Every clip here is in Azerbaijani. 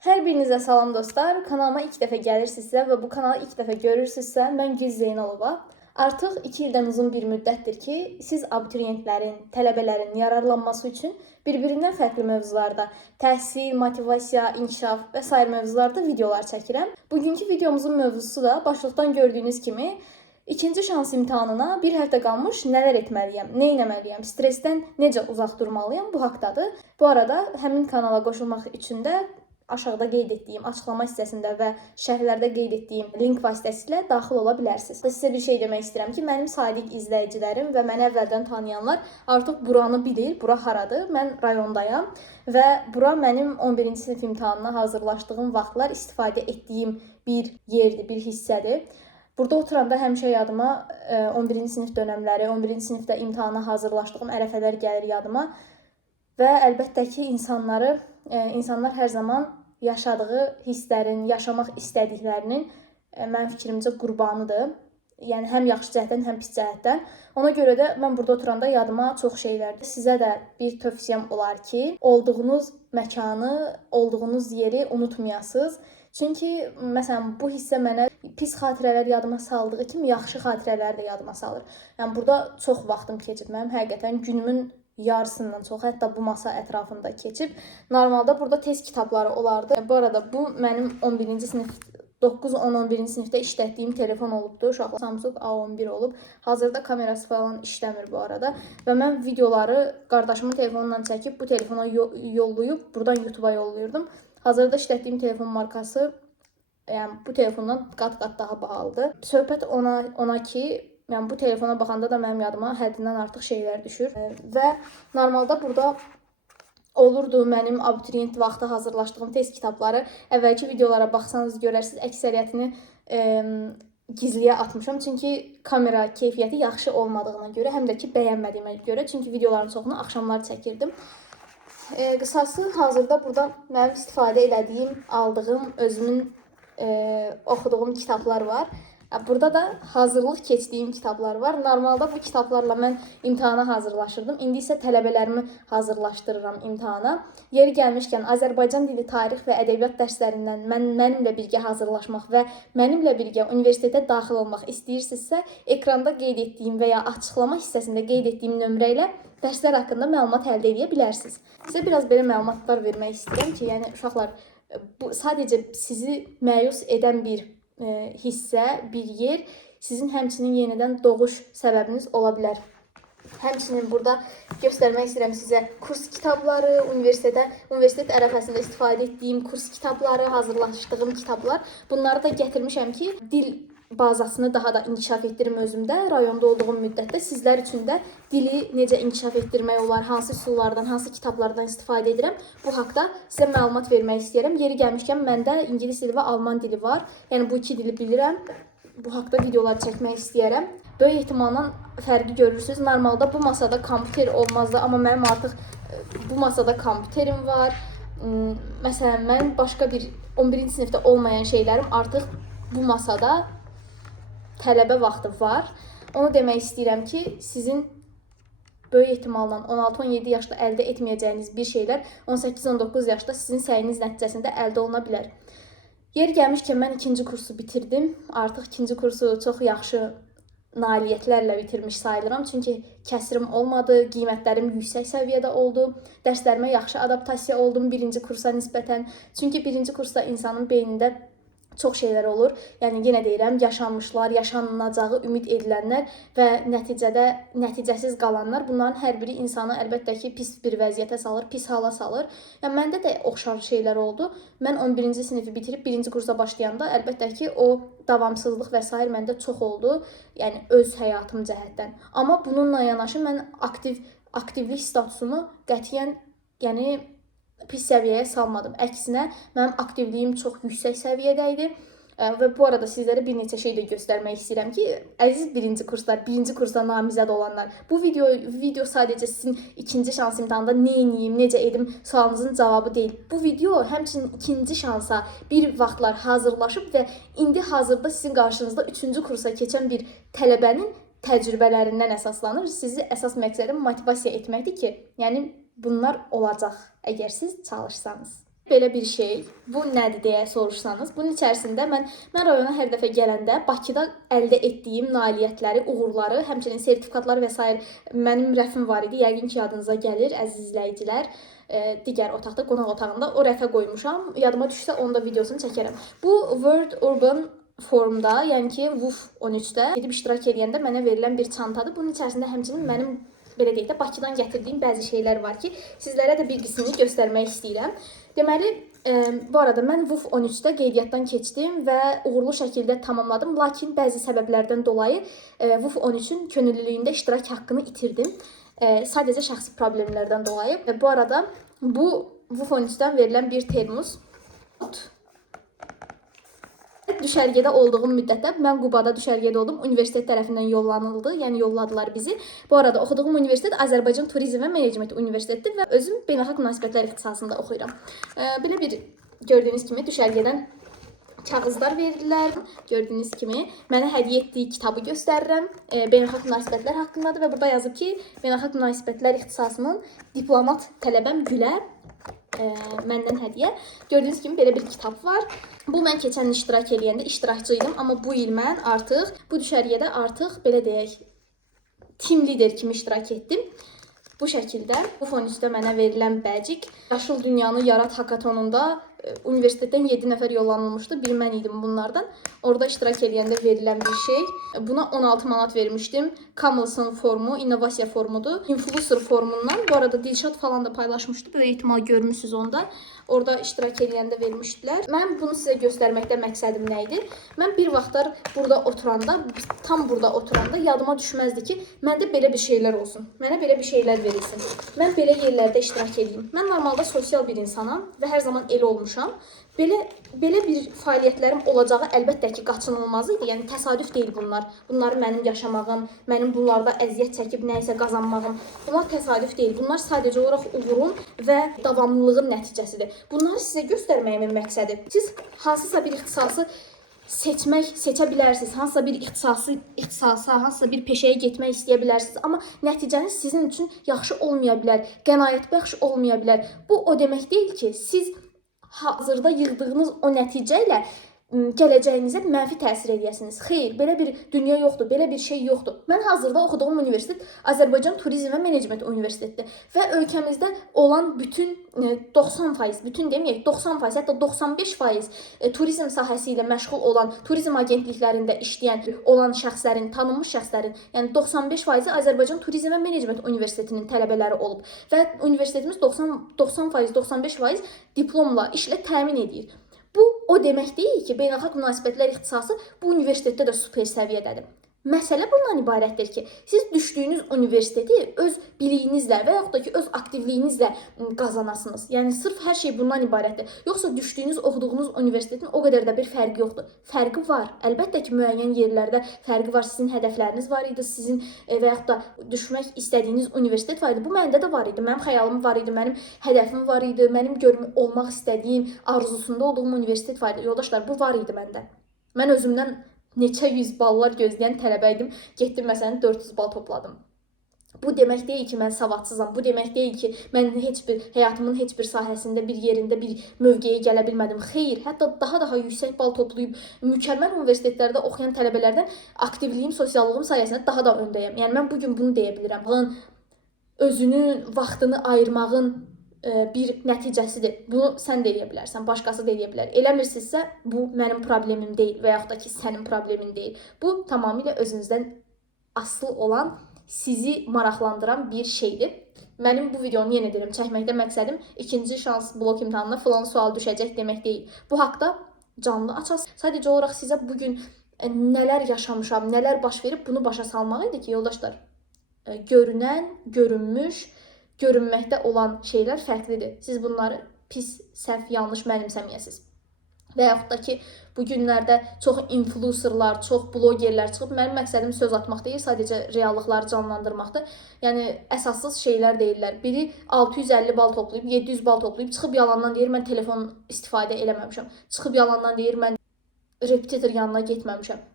Hər birinizə salam dostlar. Kanalıma ilk dəfə gəlirsinizsə və bu kanalı ilk dəfə görürsünüzsə, mən Güz Zeynalova. Artıq 2 ildən uzun bir müddətdir ki, siz abituriyentlərin, tələbələrin yararlanması üçün bir-birindən fərqli mövzularda təhsil, motivasiya, inkişaf və sair mövzularda videolar çəkirəm. Bugünkü videomuzun mövzusu da başlıqdan gördüyünüz kimi İkinci şans imtahanına bir həftə qalmış nələr etməliyəm, nə etməliyəm, stressdən necə uzaq durmalıyam bu haqqdadır. Bu arada həmin kanala qoşulmaq üçün də aşağıda qeyd etdiyim açıqlama hissəsində və şərhlərdə qeyd etdiyim link vasitəsilə daxil ola bilərsiniz. Sizə bir şey demək istəyirəm ki, mənim sadiq izləyicilərim və məni əvvəldən tanıyanlar artıq buranı bilir, bura haradır. Mən rayondayam və bura mənim 11-ci sinif imtahanına hazırlaşdığım vaxtlar istifadə etdiyim bir yerdir, bir hissədir. Burada oturanda həmişə yadıma 11-ci sinif dönəmləri, 11-ci sinifdə imtahana hazırlaşdığım ərəfələr gəlir yadıma və əlbəttə ki, insanlar hər zaman yaşadığı hisslərin, yaşamaq istədiklərinin mənim fikrimcə qurbanıdır. Yəni həm yaxşı cəhətdən, həm pis cəhətdən. Ona görə də mən burada oturanda yadıma çox şeylərdir. Sizə də bir tövsiyəm olar ki, olduğunuz məkanı, olduğunuz yeri unutmayasınız. Çünki məsələn bu hissə mənə pis xatirələr yadıma saldığı kimi yaxşı xatirələr də yadıma salır. Yəni burada çox vaxtım keçib mənim həqiqətən günümün yarısından çox, hətta bu masa ətrafında keçib. Normalda burada test kitabları olardı. Bu arada bu mənim 11-ci sinif 9-10-11-ci sinifdə işlətdiyim telefon olubdu. Uşaqlar Samsung A11 olub. Hazırda kamerası falan işləmir bu arada. Və mən videoları qardaşımın telefonundan çəkib bu telefona yollayıb buradan YouTube'a yolluyordum. Hazırda işlətdiyim telefon markası yəni bu telefondan qat-qat daha bahalıdır. Söhbət ona ki, yəni bu telefona baxanda da mənim yadıma həddindən artıq şeylər düşür. Və normalda burada olurdu mənim abituriyent vaxtı hazırlaşdığım test kitabları. Əvvəlki videolara baxsanız görərsiniz, əksəriyyətini gizliyə atmışam. Çünki kamera keyfiyyəti yaxşı olmadığına görə, həm də ki bəyənmədiyimə görə. Çünki videoların çoxunu axşamlar çəkirdim. Qısası hazırda burada mənim istifadə elədiyim, aldığım, özümün oxuduğum kitablar var. Burada da hazırlıq keçdiyim kitablar var. Normalda bu kitablarla mən imtahana hazırlaşırdım. İndi isə tələbələrimi hazırlaşdırıram imtahana. Yeri gəlmişkən Azərbaycan dili, tarix və ədəbiyyat dərslərindən mənimlə birgə hazırlaşmaq və mənimlə birgə universitetə daxil olmaq istəyirsinizsə, ekranda qeyd etdiyim və ya açıqlama hissəsində qeyd etdiyim nömrə ilə dərslər haqqında məlumat əldə edə bilərsiniz. Sizə biraz belə məlumatlar vermək istəyirəm ki, yəni uşaqlar, bu sadəcə sizi məyus edən bir hissə, bir yer sizin həmçinin yenidən doğuş səbəbiniz ola bilər. Həmçinin burada göstərmək istəyirəm sizə kurs kitabları, universitet ərəfəsində istifadə etdiyim kurs kitabları, hazırlaşdığım kitablar. Bunları da gətirmişəm ki, dil bazasını daha da inkişaf etdirim özümdə. Rayonda olduğum müddətdə sizlər üçün də dili necə inkişaf etdirmək olar, hansı üsullardan, hansı kitablardan istifadə edirəm. Bu haqda sizə məlumat vermək istəyirəm. Yeri gəlmişkən məndə ingilis dili və alman dili var. Yəni bu iki dili bilirəm. Bu haqda videolar çəkmək istəyirəm. Böyük ehtimalla fərqi görürsünüz. Normalda bu masada kompüter olmazdı, amma mənim artıq bu masada kompüterim var. Məsələn, mənim başqa bir 11-ci sinifdə olmayan şeylərim artıq bu masada tələbə vaxtı var. Onu demək istəyirəm ki, sizin böyük ehtimalla 16-17 yaşda əldə etməyəcəyiniz bir şeylər 18-19 yaşda sizin səyiniz nəticəsində əldə oluna bilər. Yeri gəlmişkən mən ikinci kursu bitirdim. Artıq ikinci kursu çox yaxşı nailiyyətlərlə bitirmiş sayılıram. Çünki kəsirim olmadı, qiymətlərim yüksək səviyyədə oldu. Dərslərimə yaxşı adaptasiya oldum birinci kursa nisbətən. Çünki birinci kursda insanın beynində çox şeylər olur. Yəni yenə deyirəm, yaşanmışlar, yaşanacağı ümid edilənlər və nəticəsiz qalanlar, bunların hər biri insanı əlbəttə ki pis bir vəziyyətə salır, pis hala salır. Yəni məndə də oxşar şeylər oldu. Mən 11-ci sinifi bitirib birinci kursa başlayanda əlbəttə ki o davamsızlıq və s. məndə çox oldu. Yəni öz həyatım cəhətdən. Amma bununla yanaşı mən aktivlik statusumu qətiyyən pis səviyyəyə salmadım. Əksinə, mənim aktivliyim çox yüksək səviyyədə idi. Və bu arada sizlərə bir neçə şey də göstərmək istəyirəm ki, əziz birinci kurslar, birinci kursa namizəd olanlar, bu video sadəcə sizin ikinci şans imtahanında nə edeyim, necə edim sualınızın cavabı deyil. Bu video həmçinin ikinci şansa bir vaxtlar hazırlaşıb və indi hazırda sizin qarşınızda üçüncü kursa keçən bir tələbənin təcrübələrindən əsaslanır. Sizi əsas məqsədim motivasiya etməkdir ki, yəni bunlar olacaq əgər siz çalışsanız. Belə bir şey, bu nədir deyə soruşsanız, bunun içərisində mən rayona hər dəfə gələndə Bakıda əldə etdiyim nailiyyətləri, uğurları, həmçinin sertifikatlar və s. mənim rəfim var idi. Yəqin ki, yadınıza gəlir, əziz izləyicilər. Digər otaqda, qonaq otağında o rəfə qoymuşam. Yadıma düşsə onun da videosunu çəkərəm. Bu World Urban Forumda, yəni ki, WUF 13-də gedib iştirak edəndə mənə verilən bir çantadır. Bunun içərisində həmçinin mənim belə deyək də Bakıdan gətirdiyim bəzi şeylər var ki, sizlərə də bir qismini göstərmək istəyirəm. Deməli, bu arada mən WUF 13-də qeydiyyatdan keçdim və uğurlu şəkildə tamamladım. Lakin bəzi səbəblərdən dolayı WUF 13-ün könüllülüyündə iştirak haqqını itirdim. Sadəcə şəxsi problemlərdən dolayı. Bu arada bu WUF 13-dən verilən bir termos. Düşərgədə olduğum müddətdə mən Qubada düşərgədə oldum. Universitet tərəfindən yollanıldı. Yəni yolladılar bizi. Bu arada oxuduğum universitet Azərbaycan Turizm və Menecment Universitetidir və özüm beynəlxalq münasibətlər ixtisasında oxuyuram. Belə bir gördüyünüz kimi düşərgədən kağızlar verdilər. Gördüyünüz kimi mənə hədiyyə etdiyi kitabı göstərirəm. Beynəlxalq münasibətlər haqqındadır və burada yazıb ki, beynəlxalq münasibətlər ixtisasının diplomat tələbəm Gülər məndən hədiyyə. Gördüyünüz kimi belə bir kitab var. Bu mən keçən il iştirak edəndə iştirakçı idim, amma bu il mən artıq bu düşərgədə artıq belə deyək team lider kimi iştirak etdim. Bu şəkildə WUF 13-də mənə verilən bəcik Yaşıl Dünyanı Yarat hakatonunda universitetdən 7 nəfər yollanılmışdı. Biri mən idim bunlardan. Orada iştirak edəndə verilən bir şey. Buna 16 manat vermişdim. Kamilson formu, innovasiya formudur. Influencer formundan. Bu arada Dilşad falan da paylaşmışdı. Böyük ehtimal görmüsünüz onda. Orada iştirak edəndə vermişdilər. Mən bunu sizə göstərməkdə məqsədim nə idi? Mən bir vaxtlar burada oturanda, tam burada oturanda yadıma düşməzdi ki, məndə belə bir şeylər olsun. Mənə belə bir şeylər verilsin. Mən belə yerlərdə iştirak edeyim. Mən normalda sosial bir insanam və hər zaman elə olmuşam. Belə bir fəaliyyətlərim olacağı əlbəttə ki, qaçınılmaz idi. Yəni təsadüf deyil bunlar. Bunları mənim yaşamağım, mənim bunlarda əziyyət çəkib nə isə qazanmağım. Bunlar təsadüf deyil. Bunlar sadəcə olaraq uğurum və davamlılığın nəticəsidir. Bunları sizə göstərməyimin məqsədi. Siz hansısa bir ixtisası seçə bilərsiniz. Hansısa bir ixtisasa, hansısa bir peşəyə getmək istəyə bilərsiniz. Amma nəticəniz sizin üçün yaxşı olmaya bilər, qənaətbəxş olmaya bilər. Bu o demək deyil ki, siz hazırda yığdığınız o nəticə ilə gələcəyinizə mənfi təsir edəsiniz. Xeyr, belə bir dünya yoxdur, belə bir şey yoxdur. Mən hazırda oxuduğum universitet Azərbaycan Turizm və Menecment Universitetidir və ölkəmizdə olan bütün 90%, bütün deməyək 90%, hətta 95% turizm sahəsi ilə məşğul olan, turizm agentliklərində işləyən olan şəxslərin, tanınmış şəxslərin, yəni 95% Azərbaycan Turizm və Menecment Universitetinin tələbələri olub və universitetimiz 90%, 95% diplomla, işlə təmin edir. Bu o demək deyil ki, beynəlxalq münasibətlər ixtisası bu universitetdə də super səviyyədədir. Məsələ bundan ibarətdir ki, siz düşdüyünüz universiteti öz biliyinizlə və yaxud da ki, öz aktivliyinizlə qazanasınız. Yəni sırf hər şey bundan ibarətdir. Yoxsa düşdüyünüz, oxuduğunuz universitetin o qədər də bir fərqi yoxdur. Fərqi var. Əlbəttə ki, müəyyən yerlərdə fərqi var. Sizin hədəfləriniz var idi, sizin və yaxud da düşmək istədiyiniz universitet var idi. Bu məndə də var idi. Mənim xəyalım var idi, mənim hədəfim var idi, mənim olmaq istədiyim, arzusunda olduğum universitet var idi. Yoldaşlar, bu var idi məndə. Mən özümdən neçə 100 ballar gözləyən tələbə idim. Getdim məsələn 400 bal topladım. Bu demək deyil ki, mən savadsızam. Bu demək deyil ki, mən həyatımın heç bir sahəsində, bir yerində bir mövqeyə gələ bilmədim. Xeyr, hətta daha yüksək bal toplayıb mükəmməl universitetlərdə oxuyan tələbələrdən aktivliyim, sosiallığım sayəsində daha da öndəyəm. Yəni mən bu gün bunu deyə bilirəm. Özünün vaxtını ayırmağın bir nəticəsidir. Bunu sən də edə bilərsən, başqası da edə bilər. Eləmirsinizsə, bu mənim problemim deyil və yaxud da ki, sənin problemin deyil. Bu tamamilə özünüzdən asılı olan, sizi maraqlandıran bir şeydir. Mənim bu videonu yenə deyirəm, çəkməkdə məqsədim ikinci şans blok imtahanına filan sual düşəcək demək deyil. Bu haqda canlı aças. Sadəcə olaraq sizə bugün nələr yaşamışam, nələr baş verib bunu başa salmaq idi ki, yoldaşlar, görünən, görünmüş, görünməkdə olan şeylər fərqlidir. Siz bunları pis, səhv, yanlış mənimsəməyəsiniz. Və yaxud da ki, bu günlərdə çox influencerlar, çox blogerlər çıxıb. Mənim məqsədim söz atmaq deyil, sadəcə reallıqları canlandırmaqdır. Yəni, əsassız şeylər deyirlər. Biri 650 bal toplayıb, 700 bal toplayıb, çıxıb yalandan deyir, mən telefon istifadə eləməmişəm. Çıxıb yalandan deyir, mən repetitor yanına getməmişəm.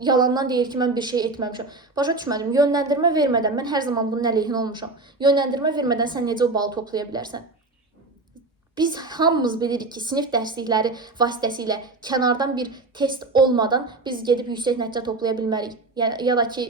Yalandan deyir ki, mən bir şey etməmişəm. Başa düşmədim. Yönləndirmə vermədən, mən hər zaman bunun əleyhinə olmuşam. Yönləndirmə vermədən sən necə o balı toplaya bilərsən? Biz hamımız bilirik ki, sinif dərslikləri vasitəsilə kənardan bir test olmadan biz gedib yüksək nəticə toplaya bilmərik. Yəni ya da ki,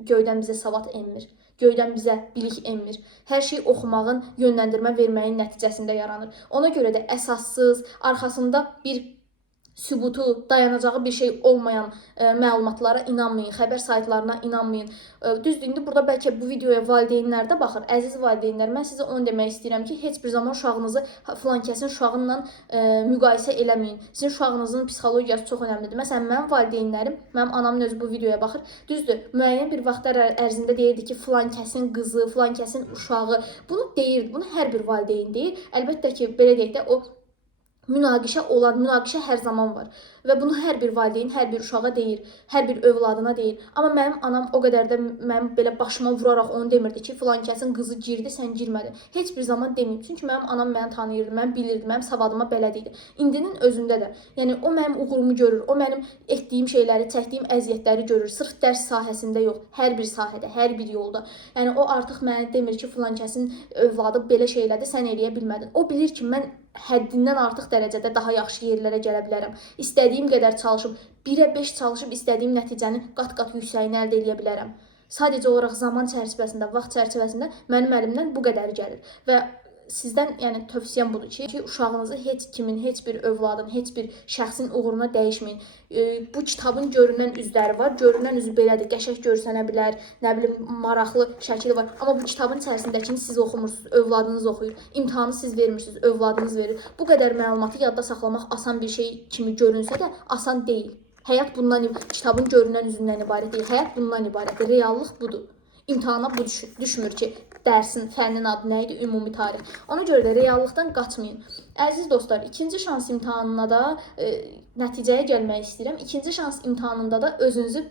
göydən bizə savad enmir. Göydən bizə bilik enmir. Hər şey oxumağın, yönləndirmə verməyin nəticəsində yaranır. Ona görə də əsassız, arxasında bir sübutu, dayanacağı bir şey olmayan məlumatlara inanmayın, xəbər saytlarına inanmayın. Düzdür, indi burada bəlkə bu videoya valideynlər də baxır. Əziz valideynlər, mən sizə onu demək istəyirəm ki, heç bir zaman uşağınızı filankəsin uşağınla müqayisə eləməyin. Sizin uşağınızın psixologiyası çox önəmlidir. Məsələn, mənim valideynlərim, mənim anamın özü bu videoya baxır. Düzdür, müəyyən bir vaxtlar ərzində deyirdi ki, filankəsin qızı, filankəsin uşağı. Bunu deyirdi, bunu hər bir valideyn deyir. Əlbəttə ki, belə deyək də, o münaqişə hər zaman var və bunu hər bir valideyn hər bir uşağa deyir, hər bir övladına deyir. Amma mənim anam o qədər də mənim belə başıma vuraraq onu demirdi ki, filankəsin qızı girdi, sən girmədin. Heç bir zaman deməyib. Çünki mənim anam məni tanıyırdı, mən bilirdi, mənim savadıma bələd idi. İndinin özündə də, yəni o mənim uğurumu görür, o mənim etdiyim şeyləri, çəkdiyim əziyyətləri görür. Sırf dərs sahəsində yox, hər bir sahədə, hər bir yolda. Yəni o artıq mənə demir ki, filankəsin övladı belə şeylədi, sən eləyə bilmədin. O bilir ki, mən həddindən artıq dərəcədə daha yaxşı yerlərə gələ bilərəm. İstədiyim qədər çalışıb, 1-ə 5 çalışıb istədiyim nəticəni qat-qat yüksəyini əldə edə bilərəm. Sadəcə olaraq zaman çərçivəsində, vaxt çərçivəsində mənim əlimdən bu qədəri gəlir və sizdən yəni tövsiyəm budur ki, uşağınızı heç kimin, heç bir övladın, heç bir şəxsin uğruna dəyişməyin. Bu kitabın görünən üzləri var. Görünən üzü belədir, qəşəng görsənə bilər, nə bilim maraqlı şəkli var. Amma bu kitabın içərisindəkini siz oxumursunuz, övladınız oxuyur. İmtahanı siz vermirsiniz, övladınız verir. Bu qədər məlumatı yadda saxlamaq asan bir şey kimi görünsə də asan deyil. Həyat bundan kitabın görünən üzündən ibarət deyil. Həyat bundan ibarətdir. Reallıq budur. İmtahana bu düşmür ki, dərsin, fənnin adı nə idi? Ümumi tarix. Ona görə də reallıqdan qaçmayın. Əziz dostlar, ikinci şans imtahanına da nəticəyə gəlmək istəyirəm. İkinci şans imtahanında da özünüzü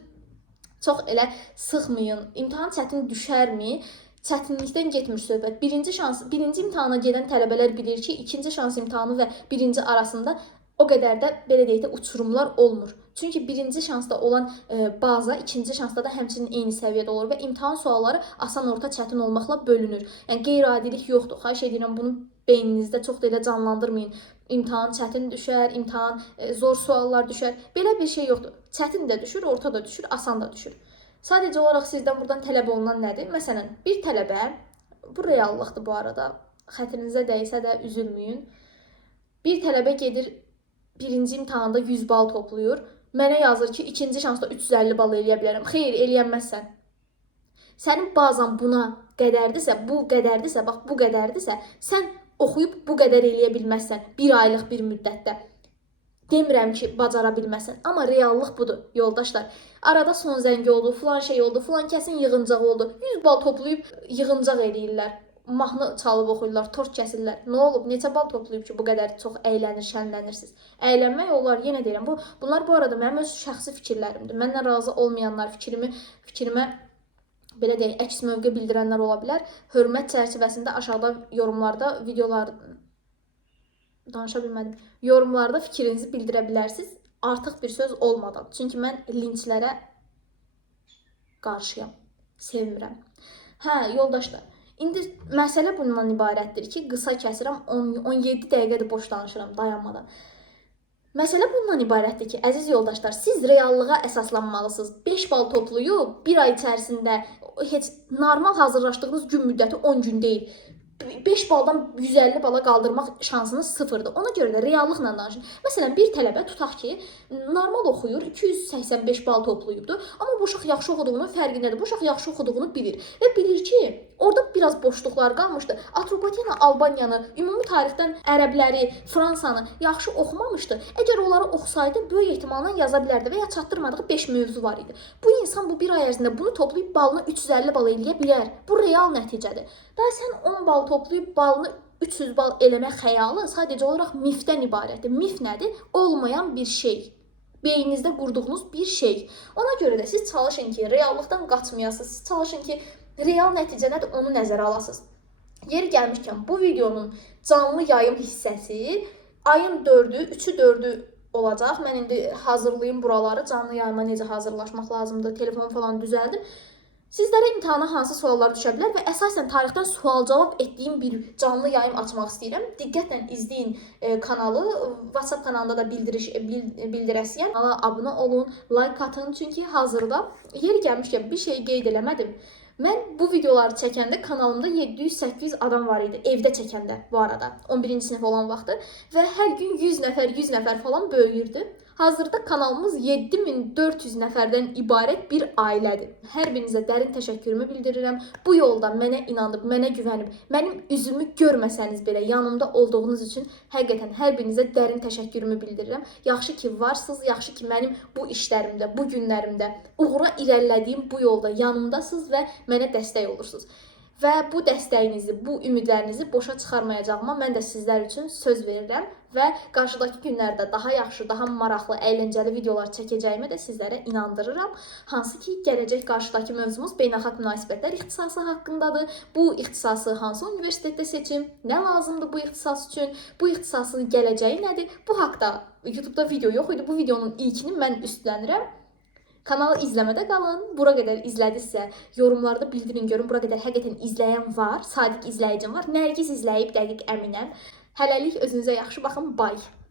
çox elə sıxmayın. İmtahan çətin düşərmi? Çətinlikdən getmir söhbət. Birinci imtahana gedən tələbələr bilir ki, ikinci şans imtahanı və birinci arasında o qədər də belə deyək də uçurumlar olmur. Çünki birinci şansda olan baza ikinci şansda da həmçinin eyni səviyyədə olur və imtahan sualları asan, orta, çətin olmaqla bölünür. Yəni qeyri-adilik yoxdur. Xahiş edirəm bunu beyninizdə çox da elə canlandırmayın. İmtahan çətin düşər, imtahan zor suallar düşər. Belə bir şey yoxdur. Çətin də düşür, orta da düşür, asan da düşür. Sadəcə olaraq sizdən buradan tələb olunan nədir? Məsələn, bir tələbə, bu reallıqdır bu arada, xətrinizə dəysə də üzülməyin. Bir tələbə gedir birinci imtahanda 100 bal toplayır. Mənə yazır ki, ikinci şansda 350 bal eləyə bilərəm. Xeyr, eləyənməzsən. Sənin bazan buna qədərdirsə, bu qədərdirsə, sən oxuyub bu qədər eləyə bilməzsən. Bir aylıq bir müddətdə. Demirəm ki, bacara bilməsən. Amma reallıq budur, yoldaşlar. Arada son zəngi oldu, filan şey oldu, filan kəsin yığıncaq oldu. 100 bal toplayıb yığıncaq eləyirlər. Mahnı çalıb oxuyurlar, tort kəsirlər. Nə olub? Neçə bal toplayıb ki, bu qədər çox əylənir, şənlənirsiniz? Əylənmək olar, yenə deyirəm. Bunlar bu arada mənim öz şəxsi fikirlərimdir. Məndən razı olmayanlar, fikrimə belə deyək, əks mövqe bildirənlər ola bilər. Hörmət çərçivəsində aşağıda yorumlarda yorumlarda fikrinizi bildirə bilərsiniz. Artıq bir söz olmadan. Çünki mən linçlərə qarşıyam. Sevmirəm. Hə, yoldaşlar. İndi məsələ bundan ibarətdir ki, qısa kəsirəm, 17 dəqiqədir boş danışıram dayanmadan. Məsələ bundan ibarətdir ki, əziz yoldaşlar, siz reallığa əsaslanmalısınız. 5 bal toplayıb, bir ay içərisində heç normal hazırlaşdığınız gün müddəti 10 gün deyil. 5 baldan 150 bala qaldırmaq şansınız sıfırdır. Ona görə də reallıqla danışın. Məsələn, bir tələbə tutaq ki, normal oxuyur, 285 bal toplayıbdır. Amma bu uşaq yaxşı oxuduğunun fərqindədir. Bu uşaq yaxşı oxuduğunu bilir. Və bilir ki, orada biraz boşluqlar qalmışdı. Atropatena Albaniyanı, ümumi tarixdən ərəbləri, Fransanı yaxşı oxumamışdı. Əgər onları oxusaydı, böyük ehtimalla yaza bilərdi və ya çatdırmadığı 5 mövzu var idi. Bu insan bu bir ay ərzində bunu toplayıb balını 350 bal eləyə bilər. Bu real nəticədir. Daha sən 10 bal toplayıb balını 300 bal eləmək xəyalı sadəcə olaraq mifdən ibarətdir. Mif nədir? Olmayan bir şey. Beyninizdə qurduğunuz bir şey. Ona görə də siz çalışın ki, reallıqdan qaçmayasınız. Siz çalışın ki, real nəticə nədir, onu nəzərə alasınız. Yeri gəlmişkən, bu videonun canlı yayım hissəsi ayın 4-ü, 3-ü 4-ü olacaq. Mən indi hazırlayım buraları, canlı yayıma necə hazırlaşmaq lazımdır, telefonu falan düzəldim. Sizlərə imtahana hansı suallar düşə bilər və əsasən tarixdən sual-cavab etdiyim bir canlı yayım açmaq istəyirəm. Diqqətlə izləyin kanalı. WhatsApp kanalında da bildirəsiyəm. Kanala abunə olun, like atın. Çünki hazırda yeri gəlmişkən bir şey qeyd eləmədim. Mən bu videoları çəkəndə kanalımda 700-800 adam var idi. Evdə çəkəndə bu arada. 11-ci sinif olan vaxtı və hər gün 100 nəfər falan böyüyürdü. Hazırda kanalımız 7400 nəfərdən ibarət bir ailədir. Hər birinizə dərin təşəkkürümü bildirirəm. Bu yolda mənə inanıb, mənə güvənib, mənim üzümü görməsəniz belə yanımda olduğunuz üçün həqiqətən hər birinizə dərin təşəkkürümü bildirirəm. Yaxşı ki varsınız, yaxşı ki mənim bu işlərimdə, bu günlərimdə uğura irəlilədiyim bu yolda yanımdasınız və mənə dəstək olursunuz. Və bu dəstəyinizi, bu ümidlərinizi boşa çıxarmayacağıma mən də sizlər üçün söz verirəm və qarşıdakı günlərdə daha yaxşı, daha maraqlı, əyləncəli videolar çəkəcəyimə də sizlərə inandırıram. Hansı ki, gələcək qarşıdakı mövzumuz beynəlxalq münasibətlər ixtisası haqqındadır. Bu ixtisası hansı universitetdə seçim, nə lazımdır bu ixtisas üçün, bu ixtisasın gələcəyi nədir? Bu haqda YouTube-da video yox idi. Bu videonun ilkini mən üstlənirəm. Kanalı izləmədə qalın. Bura qədər izlədinizsə, yorumlarda bildirin görün. Bura qədər həqiqətən izləyən var, sadiq izləyicim var. Nərgiz izləyib dəqiq əminəm. Hələlik özünüzə yaxşı baxın. Bye.